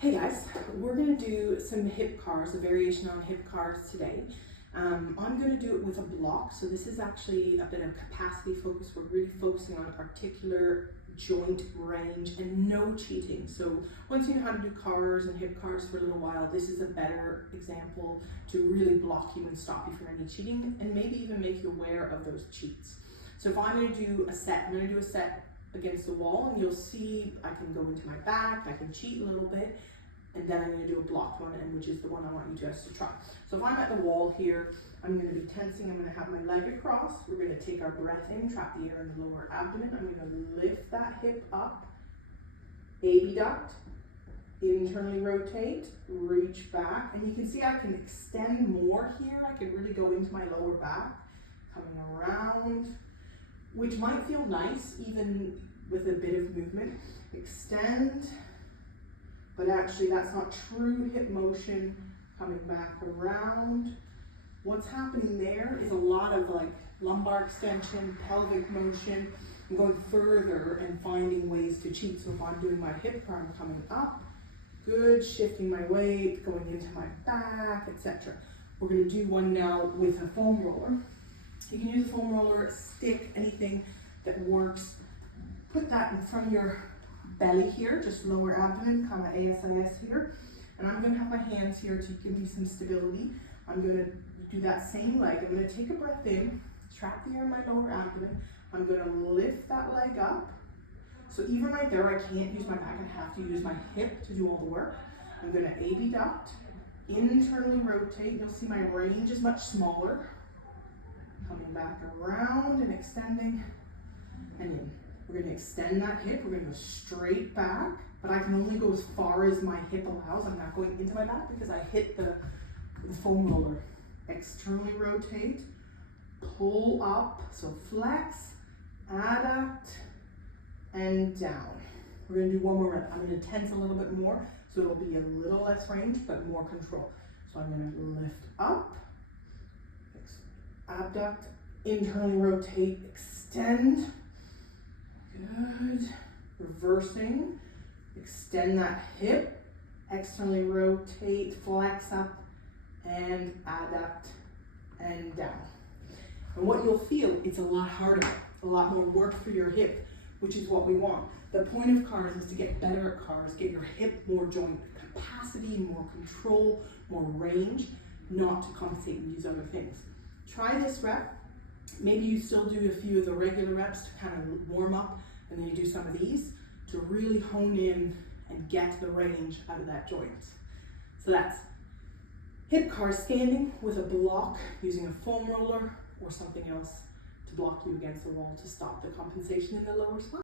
Hey guys, we're going to do some hip cars, a variation on hip cars today. I'm going to do it with a block, so this is actually a bit of capacity focus. We're really focusing on articular joint range and no cheating. So once you know how to do cars and hip cars for a little while, this is a better example to really block you and stop you from any cheating and maybe even make you aware of those cheats. So if I'm going to do a set, I'm going to do a set against the wall, and you'll see I can go into my back, I can cheat a little bit, and then I'm going to do a blocked one, and which is the one I want you guys to try. So if I'm at the wall here, I'm going to be tensing, I'm going to have my leg across, we're going to take our breath in, trap the air in the lower abdomen, I'm going to lift that hip up, abduct, internally rotate, reach back, and you can see I can extend more here, I can really go into my lower back, coming around, which might feel nice even with a bit of movement. Extend, but actually that's not true hip motion. Coming back around. What's happening there is a lot of like lumbar extension, pelvic motion. I'm going further and finding ways to cheat. So if I'm doing my hip car, I'm coming up, good, shifting my weight, going into my back, etc. We're going to do one now with a foam roller. You can use a foam roller, a stick, anything that works. Put that in front of your belly here, just lower abdomen, kind of ASIS here. And I'm going to have my hands here to give me some stability. I'm going to do that same leg. I'm going to take a breath in, trap the air in my lower abdomen. I'm going to lift that leg up. So even right there, I can't use my back. I have to use my hip to do all the work. I'm going to abduct, internally rotate. You'll see my range is much smaller. Coming back around and extending and in. We're going to extend that hip, we're going to go straight back, but I can only go as far as my hip allows. I'm not going into my back because I hit the foam roller. Externally rotate, pull up, so flex, adduct, and down. We're going to do one more rep. I'm going to tense a little bit more, so it'll be a little less range, but more control. So I'm going to lift up, abduct, internally rotate, extend, good, reversing, extend that hip, externally rotate, flex up, and adduct, and down. And what you'll feel, it's a lot harder, a lot more work for your hip, which is what we want. The point of cars is to get better at cars, get your hip more joint capacity, more control, more range, not to compensate and use other things. Try this rep. Maybe you still do a few of the regular reps to kind of warm up, and then you do some of these to really hone in and get the range out of that joint. So that's hip car standing with a block using a foam roller or something else to block you against the wall to stop the compensation in the lower spine.